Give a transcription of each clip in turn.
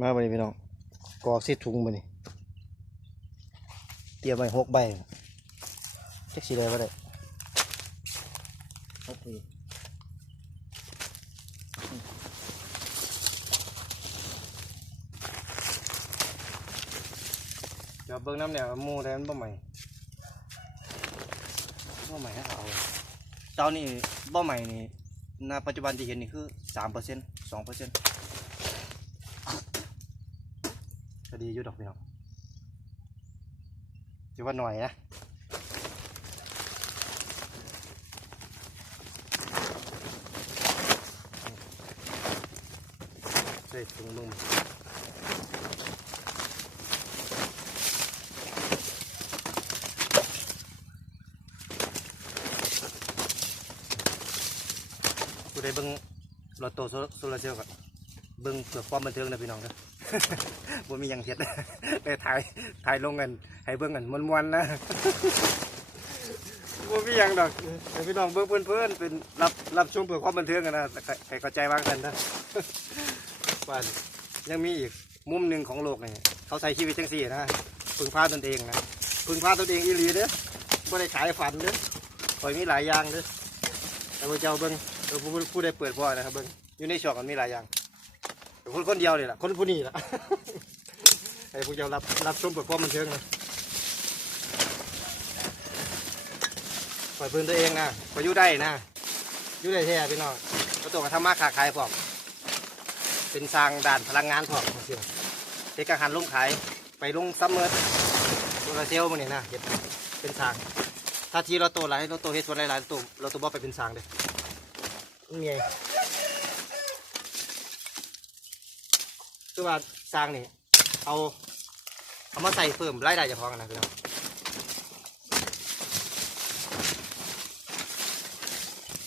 มาบัดนี้พี่น้องกรอกสิถุงบัดนี้เตรียมไว้หกใบจักสิได้บ่ได้โอเคเดี๋ยวเบิ่งน้ำเนี่ยหมูได้มันบ่ใหม่บ่ใหม่ให้เขาเอาเจ้านี่บ่ใหม่นี่ณปัจจุบันที่เห็นนี่คือสามเปอร์เซ็นต์สองเปอร์เซ็นต์ ก็ ดีอยู่ดอกพี่น้องถือว่าหน่อยนะใส่ถุงมือกูได้เบิ้งรถโตโซลาร์เซลล์กับเบิ้งเพื่อความบันเทิงนะพี่น้องนะบ่ มียังเฮ็ดได้ถ่ายถ่ายลงกันให้เบิ่งกันมวนๆนะบ่มียังดอกให้พี่น้องเบิ่งเพื่อนๆเป็นรับรับชมเพื่อความบันเทิงกันนะให้ให้เข้าใจว่างกันนะว่ายังมีอีกมุมหนึ่งของโลกนี่เขาใช้ชีวิตจังซี่นะพึ่งพาตนเองนะพึ่งพาตนเองอีหลีเด้อบ่ได้ขายฝันเด้อข่อยมีหลายอย่างเด้อแต่ว่าเจ้าเบิ่งเออผู้ผู้ได้เปิดบ่อนะครับเบิ่งอยู่ในช่องมันมีหลายอย่าง คนคนเดียวเลยล่ะ คนผู้นี้ล่ะให้พวกเจ้ารับรับชมเพื่อความบันเทิงนะปล่อยพื้นตัวเองนะปล่อยอยู่ได้นะอยู่ได้แท้พี่น้องก็ต้องมาทำมาค้าขายพร้อมเป็นสร้างด่านพลังงานพร้อมเสียเด็กกังหันลงขายไปลงซัมเมอร์โซลาร์เซลมันนี่นะเฮ็ดเป็นสร้าง ถ้าทีเราโตหลายเราโตเฮ็ดส่วนหลายๆเราโตเราโตบ่ไปเป็นสร้างเลยมันเมี คือว่าสร้างนี่เอาเอามาใส่เพิ่มรายได้เฉพาะกันนะพี่น้อง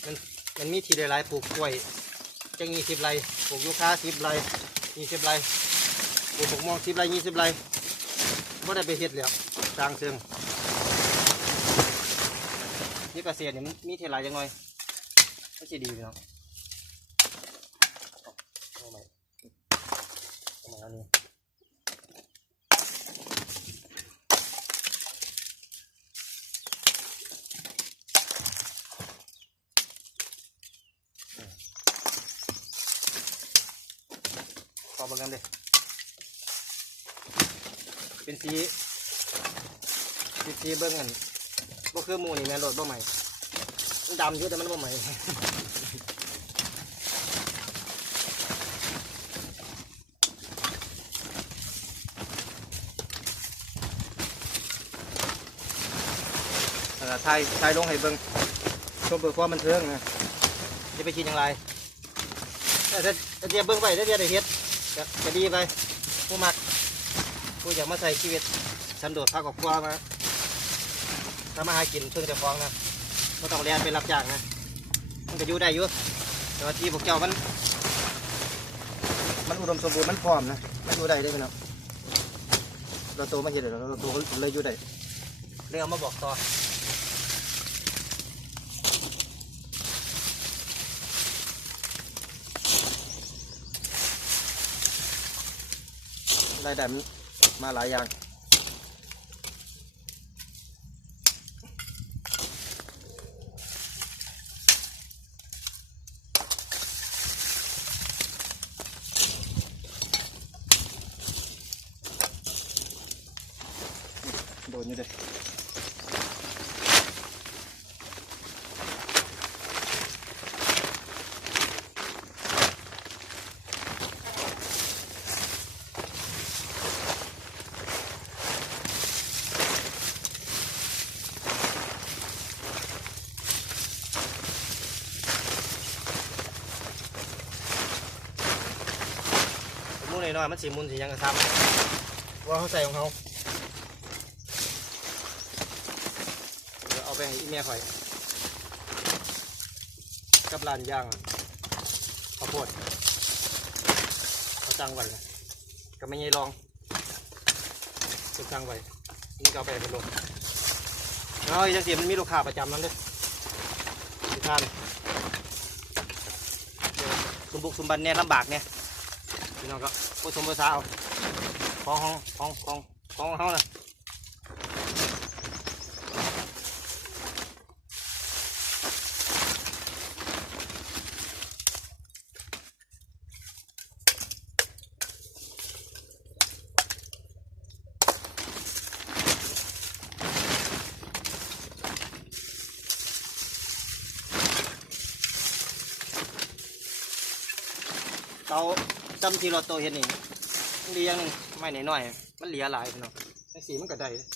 มันมันมีทีได้หลายปลูกกล้วยจังยี่สิบไรปลูกยูคาสิบไรยี่สิบไรปลูกบกม่วงสิบไรยี่สิบไรก็ได้ไปเฮ็ดแล้วสร้างเชิงนี่เกษตรนี่มันมีเท่าไรจังไงก็จะดีพี่น้องเอาใหม่ ประมาณนี้ ขอเบิ่งกันเลยเป็นสีเป็นสีเบิ่งกันบ่คือหมูนี่แม่นรถบ่ใหม่มันดำอยู่แต่มันบ่ใหม่เอ่อถ่ายถ่ายลงให้เบิ่งชมเพื่อความบันเทิงนะจะไปคิดอย่างไรแต่ถ้าถ้าเดียวเบิ่งไปถ้าเดียวได้เฮ็ด ก็ก็ดีไปผู้มักผู้อยากมาใส่ชีวิตสันโดษพักกับครัวมาทำมาหากินเพิ่งจะฟ้องนะไม่ต้องเรียนไปรับจ้างนะมันก็อยู่ได้อยู่แต่ว่าที่พวกเจ้ามัน มันอุดมสมบูรณ์มันพร้อมนะมันอยู่ได้ได้ไหมเนาะเราโตมาเห็นเลยเราโตเลยอยู่ได้เลยเอามาบอกต่อ รายได้มันมาหลายอย่าง โด นอยู่เด้มูนน้อยมันสีมุนสียังกระซ้ำว่าเขาใส่ของเขาเดี๋ยวเอาไปให้อีเมียข่อย กับร้านย่างข้าวโพดเขาจ้างไว้นะก็ไม่ใช่ลองเขาจ้างไว้นี่ก็เอาไปเป็นรถแล้วอีจังสีมันมีลูกค้าประจำนั่นเด้วยที่ทานสมบุกสมบันเนี่ยลำบากเนี่ย พี่น้องก็ผสมภาษานเอาของของของของของเขานะเรา จำที่เราโตเห็นนี่มันดีอย่างหนึงไม่หน่อยหน่อยๆมันเหลียหลายพี่น้องไอ้สีมันก็ได้เลย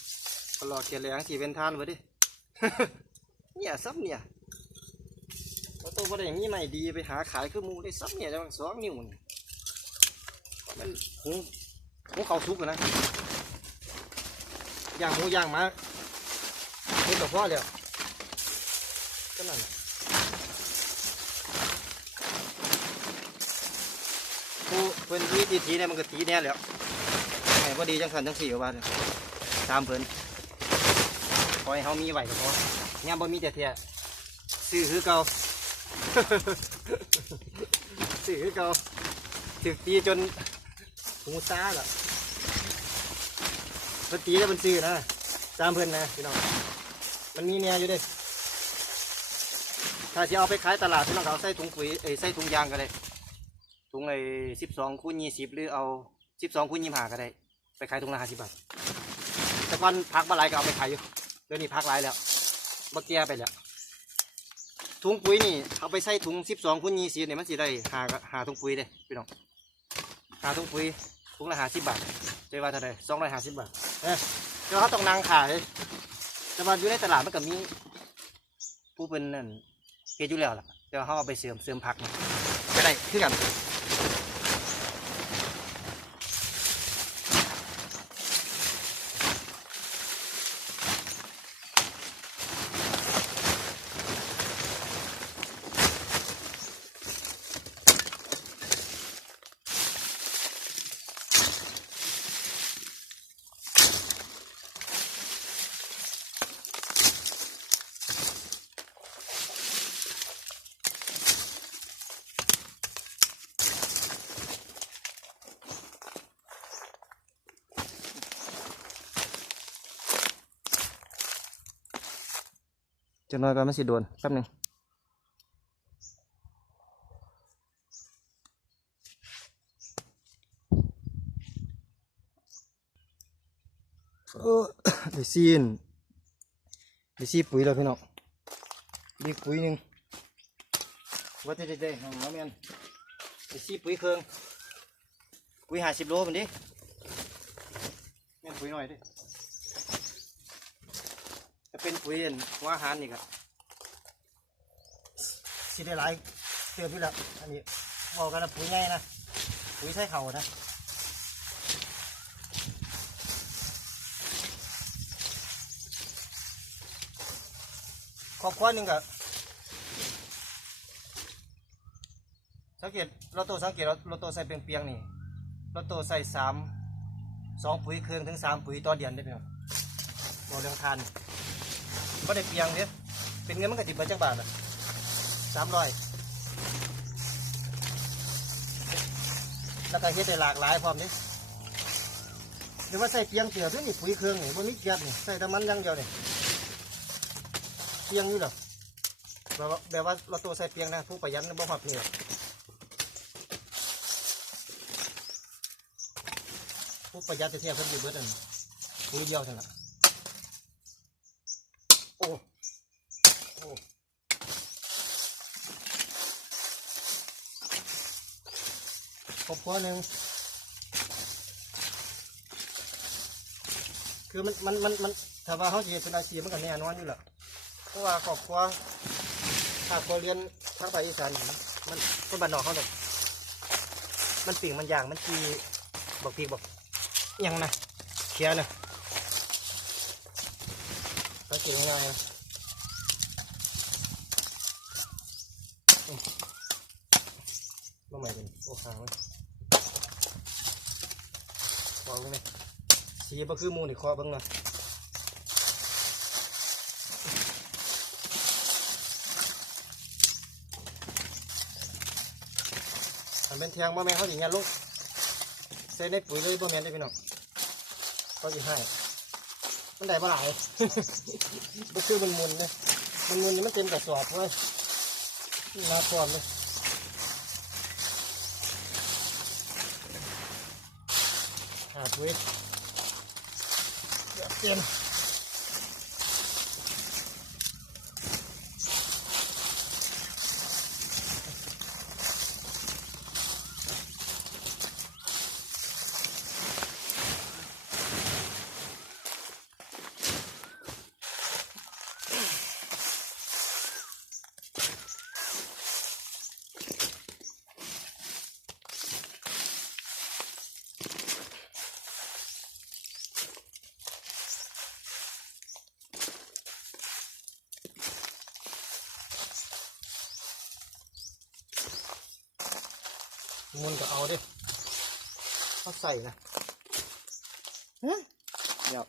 ตลอดเกลียแรงสีเป็นทานไว้ดิ เนี่ยซับเนี่ยเราโตบ่ได้มีไม่ดีไปหาขายคือหมูได้ซับเนี่ยจะมันสองนิ้วนี่มันหูหูเขาทุกข์อะนะย่างหมูย่างมาเห็นกับพ่อเลยก็นั่นน่ะ ผู้ เพิ่นวิธีทีเนี่ยมันก็ตีแน่แหล้วไอ้พอดีจังสันจังสี่กับว่าเนี่ยตามเพิ่นคอยเฮามีไหวก็พอยามบ่มีแต่เทียซื้อคือเก่าซื้อคือเก่าถึกตีจนหูตาละเพิ่นตีแล้วมันซื้อนะตามเพิ่นนะพี่น้องมันมีเนี่ยอยู่เด้ถ้าสิเอาไปขายตลาดพี่น้องเขาใส่ถุงปุ๋ยเอ้ใส่ถุงยางก็ได้ ถุงไอ้สิบสองคูณยี่สิบหรือเอาสิบสองคูณยี่ห้าก็ได้ ไปขายถุงละห้าสิบบาทแต่ก่อนพักบาหลายก็เอาไปขายอยู่เดี๋ยวนี้พักหลายแล้วบะเกียไปแล้วถุงปุ๋ยนี่เอาไปใส่ถุงสิบสองคูณยี่สิบเนี่ยมันสิได้หาหาถุงปุ๋ยเด้พี่น้องหาถุงปุ๋ยถุงละห้าสิบบาทเจ๊ว่าเท่าไหร่สองร้อยห้าสิบบาทเออเดี๋ยวเขาต้องนางขายแต่ว่าอยู่ในตลาดมันก็มีผู้เป็นนั่นเกดอยู่แล้วล่ะเดี๋ยวเขาเอาไปเสริมเสริมผักนี่ก็ได้คือกัน จะน้อยก็มันสิโดนแป๊บหนึงเออได้ซีนได้ซีปุ๋ยแล้วพี่น้องมีปุ๋ยหนึ่งว่าจะได้ได้องเราแมนได้ซีปุ๋ยเครื่องปุ๋ยห้าสิบโลมันดิแม่นปุ๋ยหน่อยดิ จะเป็นปุ๋ยอันหัวอาหารนี่ครับสิได้หลายเติมพี่ละอันนี้บอกกันนะปุ๋ยใหญ่นะปุ๋ยใช้เข่านะขอบควายหนึ่งกับสังเกตเราโตสังเกตเราโตใส่เปียงๆนี่เราโตใส่สามสองปุ๋ยเครื่องถึงสามปุ๋ยต่อเดือนได้ไหมครับบอกเรื่องทาน ก็ได้เพียงเนี่ยเป็นเงินมันก็จิบมาจากบาทอะสามร้อยแล้วก็เฮ็ดได้หลากหลายพร้อมนี่หรือว่าใส่เพียงเกลือด้วยนี่ปุ๋ยเครื่องนี่บนนี้เกลือนี่ใส่แต่มันอยังเดียวนี่เพียงนี่หรอแบบว่าแบบว่าเราตัวใส่เพียงนะผู้ประหยัดนบ่หับนี่ผู้ประหยัดจะเทียบเพิ่มอยู่เบิดอันปุ๋ยเดียวเท่านั้น โอ้โอ้ ครอบครัวหนึ่งคือมันมันมันมันถ้าว่าเขาจะเป็นอาชีพมันก็แน่นอนอยู่แหละเพราะว่าครอบครัวถ้าเขาเรียนทางภาคอีสานมันมันคนบ้านนอกเขาเนี่ยมันปิ่งมันย่างมันจีบอกพีบอกยังนะเคียนะก็กินง่ายๆนะมาใหม่เป็นโอ้ขาวเลย วางไว้เลยสีบ่คือมูนี่คอเบิ่งหน่อยอันเป็นเทียงบ่แม่เขาสิยันลูกใส่ในปุ๋ยเลยบ่แม่นได้พี่น้องเขาสิให้มันได้บ่หลาย บ่คือมันมุนเลยมันมุนนี่มันเต็มกระสอบเว้ยน่าพร้อมเลย หาปุ๋ มมุนก็เอาดิเขาใส่นะฮะเดี๋ยว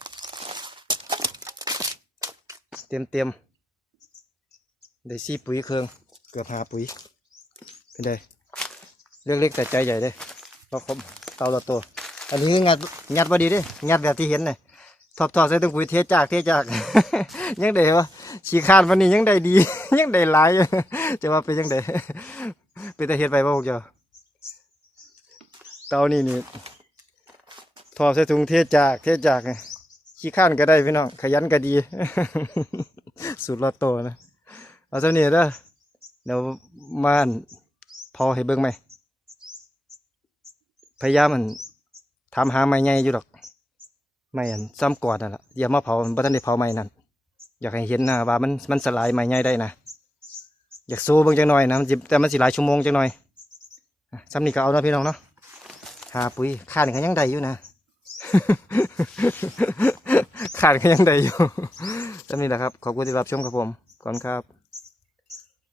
เตรียมเตรียมได้ซีปุ๋ยเครื่องเกือบหาปุ๋ยเป็นไงเล็กๆแต่ใจใหญ่เลยเพราะผมเตาละตัว อันนี้งัดงัดพอดีเดิงัดแบบที่เห็นเลยทอบทอบใส่ตึงปุ๋ยเทจากเทจาก ยังได้วะฉีคร้านวันนี้ยังได้ดี ยังได้หลายอยู่จะว่าเป็นยังไงเป็นแต่เห็ดไปบ่พวกเจ้า เตานี่นี่ทอบใส่ถุงเทจากเทจากไงขี้ข้านก็ได้พี่น้องขยันก็ดี สูตรลอตโตนะเอาเท่านี้เด้อเดี๋ยวมานพอให้เบิ่งไหมพยายามมันทำหาไม้ใหญ่อยู่ดอกไม้อันซ้ำกอดนั่นแหละอย่ามาเผาบ่ทันได้เผาไม้นั่นอยากให้เห็นนะว่ามันมันสลายไม้ใหญ่ได้นะอยากสู้เบิ่งจังหน่อยนะแต่มันสิหลายชั่วโมงจังหน่อยซ้ำนี่ก็เอาเนาะพี่น้องเนาะ หาปุ๋ยขานก็ยังได้อยู่นะ ขาดก็ยังได้อยู่ซ้ำนี้แหละครับ ขอบคุณที่รับชมครับผมก่อนครับ